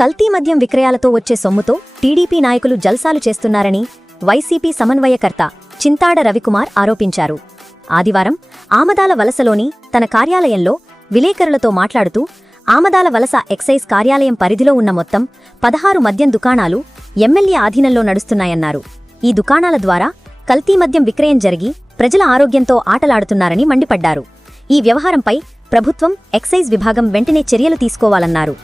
కల్తీ మద్యం విక్రయాలతో వచ్చే సొమ్ముతో టీడీపీ నాయకులు జల్సాలు చేస్తున్నారని వైసీపీ సమన్వయకర్త చింతాడ రవికుమార్ ఆరోపించారు. ఆదివారం ఆమదాల వలసలోని తన కార్యాలయంలో విలేకరులతో మాట్లాడుతూ ఆమదాల వలస ఎక్సైజ్ కార్యాలయం పరిధిలో ఉన్న మొత్తం 16 మద్యం దుకాణాలు ఎమ్మెల్యే ఆధీనంలో నడుస్తున్నాయన్నారు. ఈ దుకాణాల ద్వారా కల్తీ మద్యం విక్రయం జరిగి ప్రజల ఆరోగ్యంతో ఆటలాడుతున్నారని మండిపడ్డారు. ఈ వ్యవహారంపై ప్రభుత్వం, ఎక్సైజ్ విభాగం వెంటనే చర్యలు తీసుకోవాలన్నారు.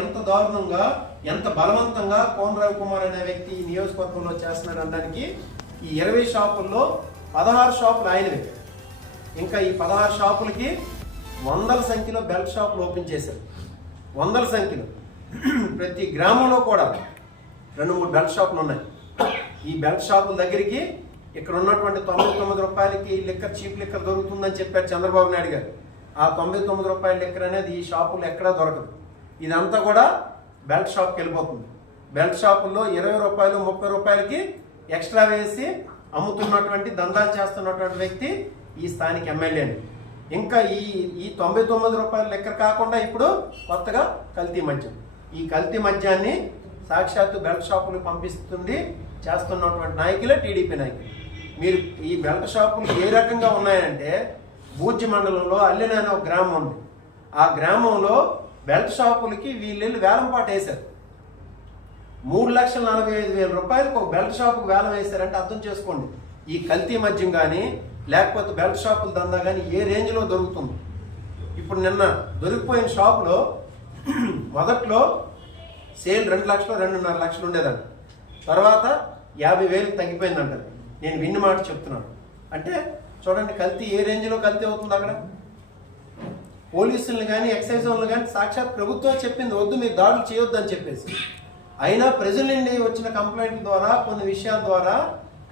ఎంత దారుణంగా, ఎంత బలవంతంగా కోన రవికుమార్ అనే వ్యక్తి ఈ నియోజకవర్గంలో చేస్తున్నాడు అనడానికి ఈ 20 షాపుల్లో 16 షాపులు ఆయనవే. ఇంకా ఈ 16 షాపులకి వందల సంఖ్యలో బెల్ట్ షాపులు ఓపెన్ చేశారు. వందల సంఖ్యలో ప్రతి గ్రామంలో కూడా 2-3 బెల్ట్ షాపులు ఉన్నాయి. ఈ బెల్ట్ షాపుల దగ్గరికి ఇక్కడ ఉన్నటువంటి 99 రూపాయలకి లిక్కర్, చీప్ లిక్కర్ దొరుకుతుందని చెప్పారు చంద్రబాబు నాయుడు గారు. ఆ 99 రూపాయల లిక్కర్ అనేది ఈ షాపులు ఎక్కడా దొరకదు. ఇదంతా కూడా బెల్ట్ షాప్కి వెళ్ళిపోతుంది. బెల్ట్ షాపుల్లో 20 రూపాయలు, 30 రూపాయలకి ఎక్స్ట్రా వేసి అమ్ముతున్నటువంటి, దందాలు చేస్తున్నటువంటి వ్యక్తి ఈ స్థానిక ఎమ్మెల్యేని. ఇంకా ఈ 99 రూపాయల లెక్క కాకుండా ఇప్పుడు కొత్తగా కల్తీ మద్యం, ఈ కల్తీ మద్యాన్ని సాక్షాత్తు బెల్ట్ షాపులకు పంపిస్తుంది చేస్తున్నటువంటి నాయకులే టీడీపీ నాయకులు. మీరు ఈ బెల్ట్ షాపులు ఏ రకంగా ఉన్నాయంటే, బూజ్జి మండలంలో అల్లెన అనే ఒక గ్రామం ఉంది. ఆ గ్రామంలో బెల్ట్ షాపులకి వీళ్ళు వేలంపాట వేశారు. 3,45,000 రూపాయలకు ఒక బెల్ట్ షాపుకు వేలం వేశారంటే అర్థం చేసుకోండి ఈ కల్తీ మద్యం కానీ లేకపోతే బెల్ట్ షాపుల దందా కానీ ఏ రేంజ్లో దొరుకుతుంది. ఇప్పుడు నిన్న దొరికిపోయిన షాపులో మొదట్లో సేల్ 2 లక్షలు, 2.5 లక్షలు ఉండేదంట. తర్వాత 50,000 తగ్గిపోయిందంట. నేను విన్న మాట చెప్తున్నాను. అంటే చూడండి కల్తీ ఏ రేంజ్లో కల్తీ అవుతుంది. అక్కడ పోలీసులను కానీ, ఎక్సైజ్ వాళ్ళని కానీ సాక్షాత్ ప్రభుత్వం చెప్పింది వద్దు, మీరు దాడులు చేయొద్దు అని చెప్పేసి. అయినా ప్రజల నుండి వచ్చిన కంప్లైంట్ల ద్వారా, కొన్ని విషయాల ద్వారా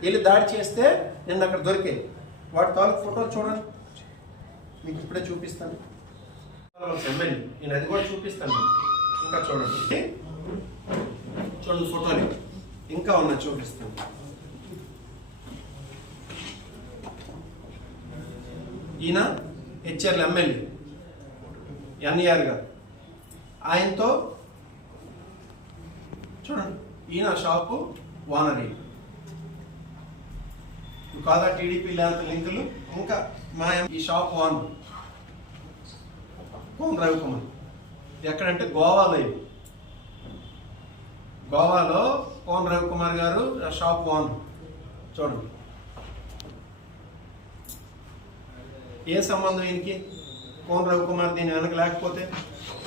వెళ్ళి దాడి చేస్తే నిన్న అక్కడ దొరికాయి. వాటి తాలూకు ఫోటోలు చూడండి, మీకు ఇప్పుడే చూపిస్తాను. ఎమ్మెల్యే నేను అది కూడా చూపిస్తాను. ఇంకా చూడండి, చూడండి ఫోటోలు ఇంకా ఉన్నాయి, చూపిస్తాను. ఈయన హెచ్ఆర్ల ఎమ్మెల్యే ఎన్ఆర్ గారు. ఆయనతో చూడండి, ఈయన షాపు ఓనరీ కాదా టీడీపీ లాంటి లింకులు. ఇంకా మా ఈ షాప్ ఓనర్ కోన రవికుమార్. ఎక్కడంటే గోవాలో, ఇవి గోవాలో కోన రవికుమార్ గారు షాప్ ఓనర్. చూడండి ఏ సంబంధం ఈయనకి కోన రవికుమార్ దీని వెనక లేకపోతే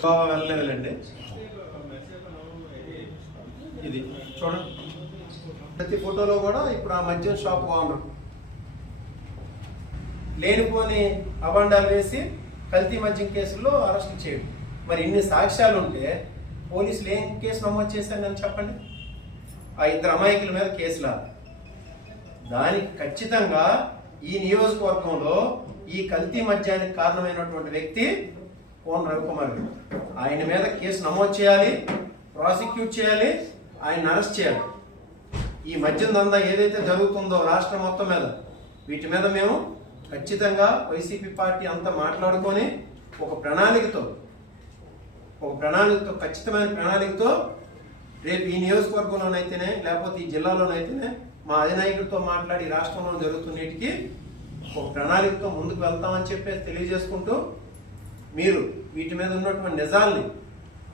గోవా వెళ్ళలేదండి. ఇది చూడండి, ప్రతి ఫోటోలో కూడా ఇప్పుడు ఆ మద్యం షాప్ ఓనర్ లేనిపోని అబండాలు వేసి కల్తీ మద్యం కేసుల్లో అరెస్ట్ చేయడం. మరి ఇన్ని సాక్ష్యాలు ఉంటే పోలీసులు ఏం కేసు నమోదు చేశారు అని చెప్పండి. ఆ 2 అమాయకుల మీద కేసులా? దానికి ఖచ్చితంగా ఈ నియోజకవర్గంలో ఈ కల్తీ మద్యానికి కారణమైనటువంటి వ్యక్తి కోన రవికుమార్ గారు. ఆయన మీద కేసు నమోదు చేయాలి, ప్రాసిక్యూట్ చేయాలి, ఆయన అరెస్ట్ చేయాలి. ఈ మద్యం దందా ఏదైతే జరుగుతుందో రాష్ట్రం మొత్తం మీద, వీటి మీద మేము ఖచ్చితంగా వైసీపీ పార్టీ అంతా మాట్లాడుకొని ఒక ప్రణాళికతో ఖచ్చితమైన ప్రణాళికతో రేపు ఈ నియోజకవర్గంలోనైతేనే లేకపోతే ఈ జిల్లాలోనైతేనే మా అధినాయకుడితో మాట్లాడి రాష్ట్రంలో జరుగుతున్నిటికీ ఒక ప్రణాళికతో ముందుకు వెళ్తామని చెప్పేసి తెలియజేసుకుంటూ, మీరు వీటి మీద ఉన్నటువంటి నిజాల్ని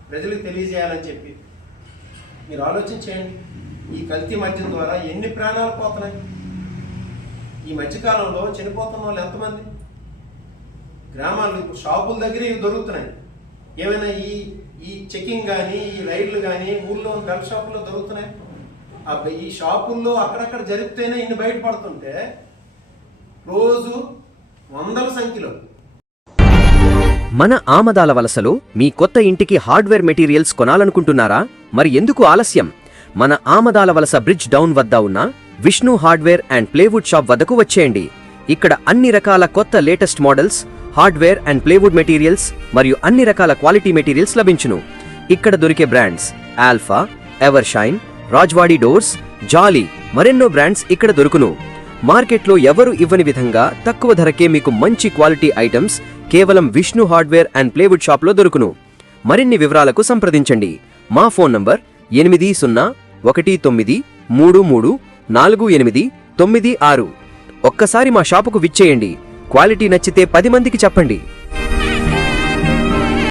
ప్రజలకు తెలియజేయాలని చెప్పి మీరు ఆలోచించేయండి. ఈ కల్తీ మద్యం ద్వారా ఎన్ని ప్రాణాలు పోతున్నాయి. ఈ మధ్యకాలంలో చనిపోతున్న వాళ్ళు ఎంతమంది. గ్రామాల్లో ఇప్పుడు షాపుల దగ్గర ఇవి దొరుకుతున్నాయి. ఏమైనా ఈ చెకింగ్ కానీ, ఈ రైడ్లు కానీ ఊళ్ళో బెల్ట్ షాపుల్లో దొరుకుతున్నాయి. ఈ షాపుల్లో అక్కడక్కడ జరిపితేనే ఇన్ని బయటపడుతుంటే రోజు వందల సంఖ్యలో. మన ఆమదాల వలసలో మీ కొత్త ఇంటికి హార్డ్వేర్ మెటీరియల్స్ కొనాలనుకుంటున్నారా? మరి ఎందుకు ఆలస్యం? మన ఆమదాల వలస బ్రిడ్జ్ డౌన్ వద్ద ఉన్న Vishnu hardware and plywood shop వద్దకు వచ్చేయండి. ఇక్కడ అన్ని రకాల కొత్త latest models, hardware and plywood materials మరియు అన్ని రకాల క్వాలిటీ మెటీరియల్స్ లభించును. ఇక్కడ దొరికే బ్రాండ్స్ ఆల్ఫా, ఎవర్షైన్, రాజ్వాడీ డోర్స్, జాలీ మరెన్నో బ్రాండ్స్ ఇక్కడ దొరుకును. మార్కెట్లో ఎవరు ఇవ్వని విధంగా తక్కువ ధరకే మీకు మంచి క్వాలిటీ ఐటమ్స్ కేవలం విష్ణు హార్డ్వేర్ అండ్ ప్లేవుడ్ షాప్లో దొరుకును. మరిన్ని వివరాలకు సంప్రదించండి. మా ఫోన్ నంబర్ 8019334896. ఒక్కసారి మా షాపుకు విచ్చేయండి. క్వాలిటీ నచ్చితే 10 మందికి చెప్పండి.